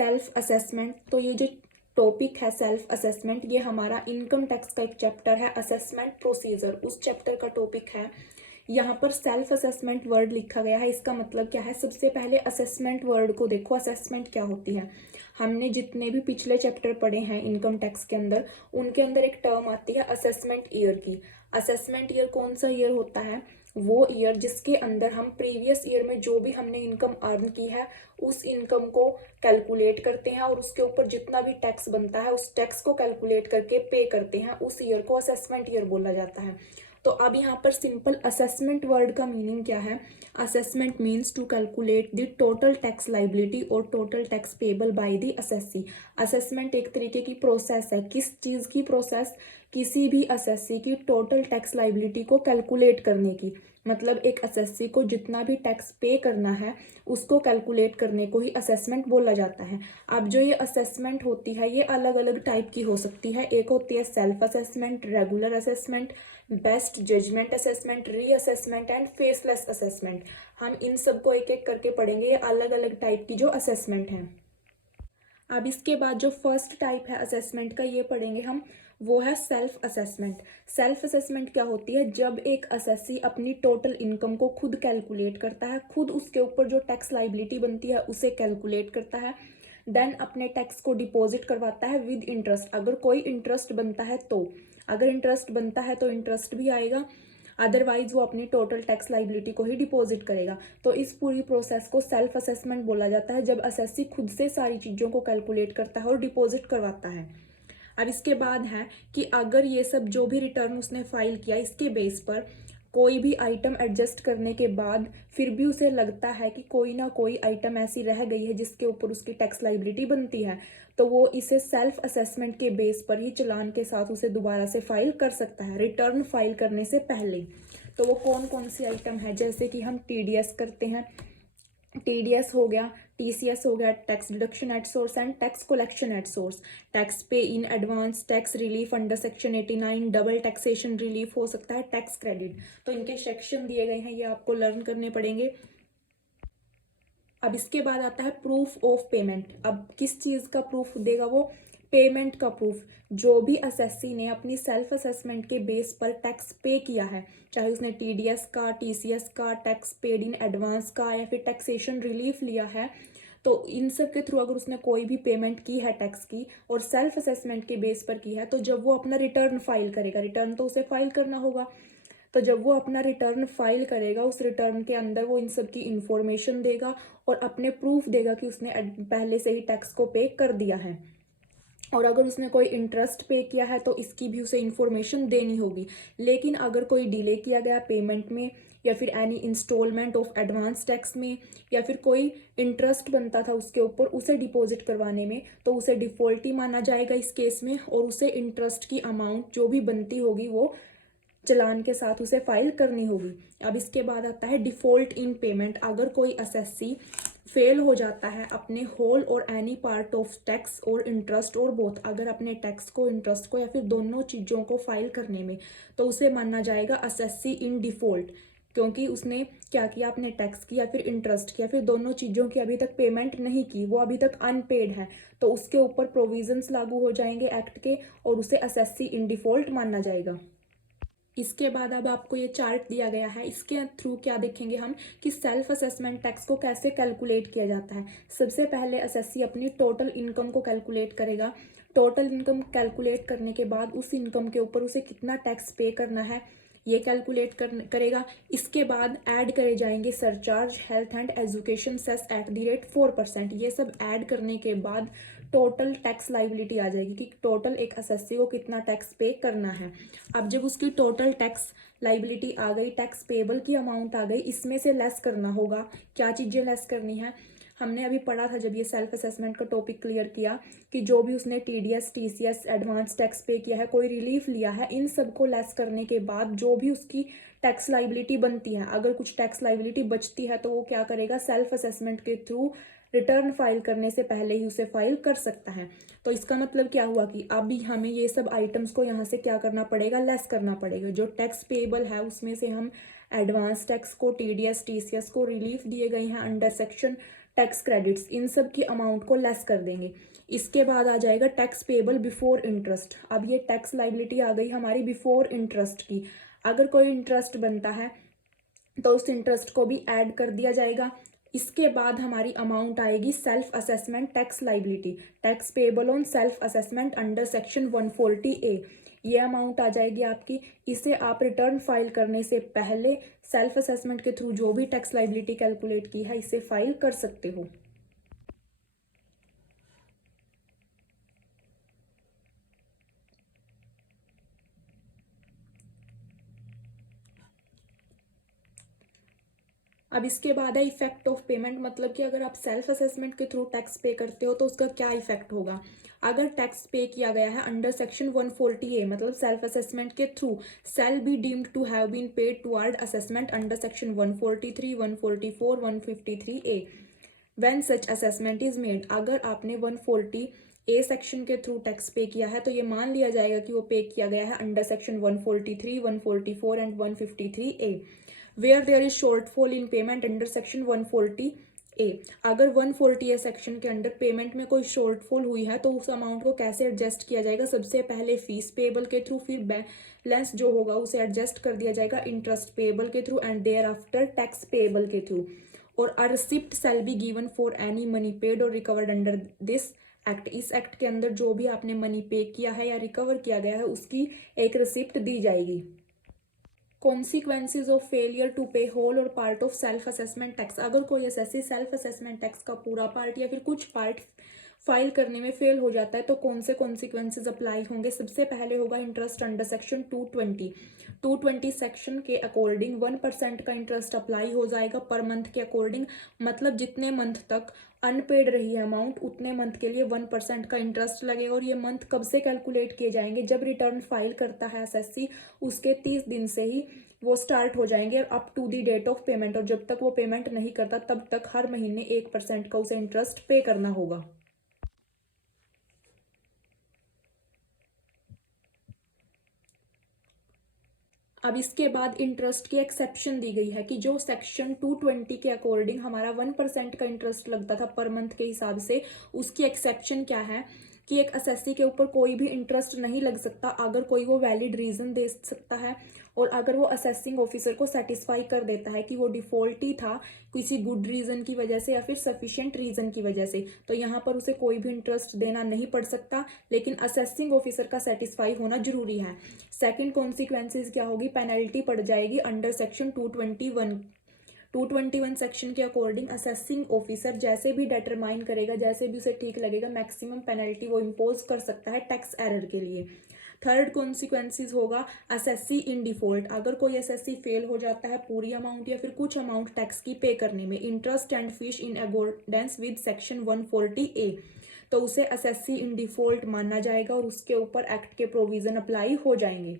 Self assessment. तो ये जो टॉपिक है सेल्फ असेसमेंट, ये हमारा इनकम टैक्स का एक चैप्टर है, असेसमेंट प्रोसीजर, उस चैप्टर का टॉपिक है। यहाँ पर सेल्फ असेसमेंट वर्ड लिखा गया है, इसका मतलब क्या है? सबसे पहले असेसमेंट वर्ड को देखो, असेसमेंट क्या होती है। हमने जितने भी पिछले चैप्टर पढ़े हैं इनकम टैक्स के अंदर, उनके अंदर एक टर्म आती है असेसमेंट ईयर की। असेसमेंट ईयर कौन सा ईयर होता है? वो ईयर जिसके अंदर हम प्रीवियस ईयर में जो भी हमने इनकम अर्न की है उस इनकम को कैलकुलेट करते हैं और उसके ऊपर जितना भी टैक्स बनता है उस टैक्स को कैलकुलेट करके पे करते हैं, उस ईयर को असेसमेंट ईयर बोला जाता है। तो अब यहाँ पर सिंपल असेसमेंट वर्ड का मीनिंग क्या है? Assessment means to calculate the total tax liability और total tax payable by the assessee. Assessment एक तरीके की प्रोसेस है। किस चीज़ की प्रोसेस? किसी भी असेसी की टोटल टैक्स लाइबिलिटी को कैलकुलेट करने की। मतलब एक असेसी को जितना भी टैक्स पे करना है उसको कैलकुलेट करने को ही असेसमेंट बोला जाता है। अब जो ये असेसमेंट होती है ये अलग अलग टाइप की हो सकती है। एक होती है self assessment, regular assessment, best judgement assessment, re assessment and faceless assessment. हम इन सबको एक एक करके पढ़ेंगे, ये अलग अलग टाइप की जो असेसमेंट है। अब इसके बाद जो फर्स्ट टाइप है असेसमेंट का ये पढ़ेंगे हम, वो है सेल्फ असेसमेंट। सेल्फ असेसमेंट क्या होती है? जब एक असेसी अपनी टोटल इनकम को खुद कैलकुलेट करता है, खुद उसके ऊपर जो टैक्स लाइबिलिटी बनती है उसे कैलकुलेट करता है, देन अपने टैक्स को डिपॉजिट करवाता है विद इंटरेस्ट। अगर कोई इंटरेस्ट बनता है तो, अगर इंटरेस्ट बनता है तो इंटरेस्ट भी आएगा, अदरवाइज वो अपनी टोटल टैक्स लाइबिलिटी को ही डिपॉजिट करेगा। तो इस पूरी प्रोसेस को सेल्फ असेसमेंट बोला जाता है, जब असेसी खुद से सारी चीज़ों को कैलकुलेट करता है और डिपॉजिट करवाता है। अब इसके बाद है कि अगर ये सब जो भी रिटर्न उसने फाइल किया इसके बेस पर कोई भी आइटम एडजस्ट करने के बाद फिर भी उसे लगता है कि कोई ना कोई आइटम ऐसी रह गई है जिसके ऊपर उसकी टैक्स लाइबिलिटी बनती है, तो वो इसे सेल्फ असेसमेंट के बेस पर ही चालान के साथ उसे दोबारा से फाइल कर सकता है, रिटर्न फाइल करने से पहले। तो वो कौन कौन सी आइटम है? जैसे कि हम टीडीएस करते हैं, टीडीएस हो गया, टीसीएस हो गया, tax deduction at source and tax collection at source, tax pay in advance, tax relief under section 89, double taxation relief हो सकता है, टैक्स क्रेडिट। तो इनके सेक्शन दिए गए हैं, ये आपको लर्न करने पड़ेंगे। अब इसके बाद आता है प्रूफ ऑफ पेमेंट। अब किस चीज़ का प्रूफ देगा वो? पेमेंट का प्रूफ। जो भी असेसी ने अपनी सेल्फ असेसमेंट के बेस पर टैक्स पे किया है, चाहे उसने टीडीएस का, टीसीएस का, टैक्स पेड इन एडवांस का या फिर टैक्सेशन रिलीफ लिया है, तो इन सब के थ्रू अगर उसने कोई भी पेमेंट की है टैक्स की और सेल्फ असेसमेंट के बेस पर की है, तो जब वो अपना रिटर्न फाइल करेगा, रिटर्न तो उसे फाइल करना होगा, तो जब वो अपना रिटर्न फाइल करेगा उस रिटर्न के अंदर वो इन सब की इंफॉर्मेशन देगा और अपने प्रूफ देगा कि उसने पहले से ही टैक्स को पे कर दिया है। और अगर उसने कोई इंटरेस्ट पे किया है तो इसकी भी उसे इंफॉर्मेशन देनी होगी। लेकिन अगर कोई डिले किया गया पेमेंट में या फिर any instalment of advance tax में या फिर कोई इंटरेस्ट बनता था उसके ऊपर उसे डिपॉजिट करवाने में, तो उसे डिफॉल्टी माना जाएगा इस केस में और उसे इंटरेस्ट की अमाउंट जो भी बनती होगी वो चालान के साथ उसे फाइल करनी होगी। अब इसके बाद आता है डिफॉल्ट इन पेमेंट। अगर कोई असेसी फेल हो जाता है अपने होल और एनी पार्ट ऑफ टैक्स और इंटरेस्ट और बोथ, अगर अपने टैक्स को, इंटरेस्ट को या फिर दोनों चीज़ों को फाइल करने में, तो उसे माना जाएगा असेसी इन डिफॉल्ट, क्योंकि उसने क्या किया? अपने टैक्स की या फिर इंटरेस्ट की या फिर दोनों चीज़ों की अभी तक पेमेंट नहीं की, वो अभी तक अनपेड है, तो उसके ऊपर प्रोविजंस लागू हो जाएंगे एक्ट के और उसे असेसी इन डिफॉल्ट माना जाएगा। इसके बाद अब आपको ये चार्ट दिया गया है, इसके थ्रू क्या देखेंगे हम कि सेल्फ असेसमेंट टैक्स को कैसे कैलकुलेट किया जाता है। सबसे पहले असेसी अपनी टोटल इनकम को कैलकुलेट करेगा। टोटल इनकम कैलकुलेट करने के बाद उस इनकम के ऊपर उसे कितना टैक्स पे करना है ये कैलकुलेट करेगा। इसके बाद ऐड करे जाएंगे surcharge, health and education cess at the rate 4%। ये सब ऐड करने के बाद टोटल टैक्स लाइबिलिटी आ जाएगी कि टोटल एक असेसी को कितना टैक्स पे करना है। अब जब उसकी टोटल टैक्स लाइबिलिटी आ गई, टैक्स पेबल की अमाउंट आ गई, इसमें से लेस करना होगा। क्या चीज़ें लेस करनी है? हमने अभी पढ़ा था जब ये सेल्फ असेसमेंट का टॉपिक क्लियर किया कि जो भी उसने टीडीएस, टीसीएस, एडवांस टैक्स पे किया है, कोई रिलीफ लिया है, इन सब को लेस करने के बाद जो भी उसकी टैक्स लाइबिलिटी बनती है, अगर कुछ टैक्स लाइबिलिटी बचती है तो वो क्या करेगा? सेल्फ असेसमेंट के थ्रू रिटर्न फाइल करने से पहले ही उसे फाइल कर सकता है। तो इसका मतलब क्या हुआ कि अभी हमें ये सब आइटम्स को यहाँ से क्या करना पड़ेगा? लेस करना पड़ेगा। जो टैक्स पेबल है उसमें से हम एडवांस टैक्स को, टीडीएस, टीसीएस को रिलीफ दिए गए हैं अंडर सेक्शन टैक्स क्रेडिट्स, इन सब की अमाउंट को लेस कर देंगे। इसके बाद आ जाएगा टैक्स पेबल बिफोर इंटरेस्ट। अब ये टैक्स लाइबिलिटी आ गई हमारी बिफोर इंटरेस्ट की। अगर कोई इंटरेस्ट बनता है तो उस इंटरेस्ट को भी ऐड कर दिया जाएगा। इसके बाद हमारी अमाउंट आएगी self assessment tax liability, tax payable on self assessment under section 140A। ये अमाउंट आ जाएगी आपकी। इसे आप रिटर्न फाइल करने से पहले सेल्फ असेसमेंट के थ्रू जो भी टैक्स लाइबिलिटी कैलकुलेट की है इसे फाइल कर सकते हो। अब इसके बाद है इफेक्ट ऑफ पेमेंट, मतलब कि अगर आप सेल्फ असेसमेंट के थ्रू टैक्स पे करते हो तो उसका क्या इफेक्ट होगा। अगर टैक्स पे किया गया है अंडर सेक्शन 140A, मतलब सेल्फ असेसमेंट के through, shall be deemed to have been paid toward assessment under section 143, 144, 153A when such assessment is made. अगर आपने 140A सेक्शन के थ्रू टैक्स पे किया है तो ये मान लिया जाएगा कि वो पे किया गया है under section 143, 144 and 153A। Where there is shortfall in payment under section 140A, अगर 140A सेक्शन के अंडर पेमेंट में कोई शॉर्टफॉल हुई है तो उस अमाउंट को कैसे एडजस्ट किया जाएगा। सबसे पहले फीस पेबल के थ्रू, फिर बैलेंस जो होगा उसे एडजस्ट कर दिया जाएगा इंटरेस्ट पेबल के through and thereafter tax payable के थ्रू। और a receipt shall be given for any money paid और रिकवर्ड अंडर दिस एक्ट। इस एक्ट के अंदर जो भी आपने मनी पे किया है या रिकवर किया गया है उसकी एक रिसिप्ट दी जाएगी। कॉन्सिक्वेंसेज ऑफ फेलियर टू पे होल और part of self assessment tax, अगर कोई एसएससी सेल्फ असेसमेंट टैक्स का पूरा पार्ट या फिर कुछ पार्ट फाइल करने में फेल हो जाता है तो कौन से कॉन्सिक्वेंसेज अप्लाई होंगे। सबसे पहले होगा इंटरेस्ट अंडर सेक्शन 220 सेक्शन के अकॉर्डिंग 1% का इंटरेस्ट अप्लाई हो जाएगा पर मंथ के अकॉर्डिंग, मतलब जितने मंथ तक अनपेड रही है अमाउंट उतने मंथ के लिए 1% का इंटरेस्ट लगेगा। और ये मंथ कब से कैलकुलेट किए जाएंगे, जब रिटर्न फाइल करता है एसएससी उसके 30 दिन से ही वो स्टार्ट हो जाएंगे up to the date of payment. और जब तक वो पेमेंट नहीं करता तब तक हर महीने 1% का उसे इंटरेस्ट पे करना होगा। अब इसके बाद इंटरेस्ट की एक्सेप्शन दी गई है कि जो सेक्शन 220 के अकॉर्डिंग हमारा 1% का इंटरेस्ट लगता था पर मंथ के हिसाब से, उसकी एक्सेप्शन क्या है कि एक एसएससी के ऊपर कोई भी इंटरेस्ट नहीं लग सकता अगर कोई वो वैलिड रीजन दे सकता है और अगर वो असेसिंग ऑफिसर को सेटिस्फाई कर देता है कि वो डिफॉल्टी था किसी गुड रीजन की वजह से या फिर सफिशिएंट रीजन की वजह से, तो यहाँ पर उसे कोई भी इंटरेस्ट देना नहीं पड़ सकता, लेकिन असेसिंग ऑफिसर का सेटिस्फाई होना जरूरी है। सेकंड कॉन्सिक्वेंसेज क्या होगी, पेनल्टी पड़ जाएगी अंडर सेक्शन 221 सेक्शन के अकॉर्डिंग असेसिंग ऑफिसर जैसे भी डिटरमाइन करेगा, जैसे भी उसे ठीक लगेगा, मैक्सिमम पेनल्टी वो इम्पोज कर सकता है टैक्स एरर के लिए। थर्ड कॉन्सिक्वेंसेज होगा असेसी इन डिफॉल्ट, अगर कोई एसएससी फेल हो जाता है पूरी अमाउंट या फिर कुछ अमाउंट टैक्स की पे करने में, interest and fees in accordance with section 140A, तो उसे एसएससी इन डिफॉल्ट माना जाएगा और उसके ऊपर एक्ट के प्रोविजन अप्लाई हो जाएंगे।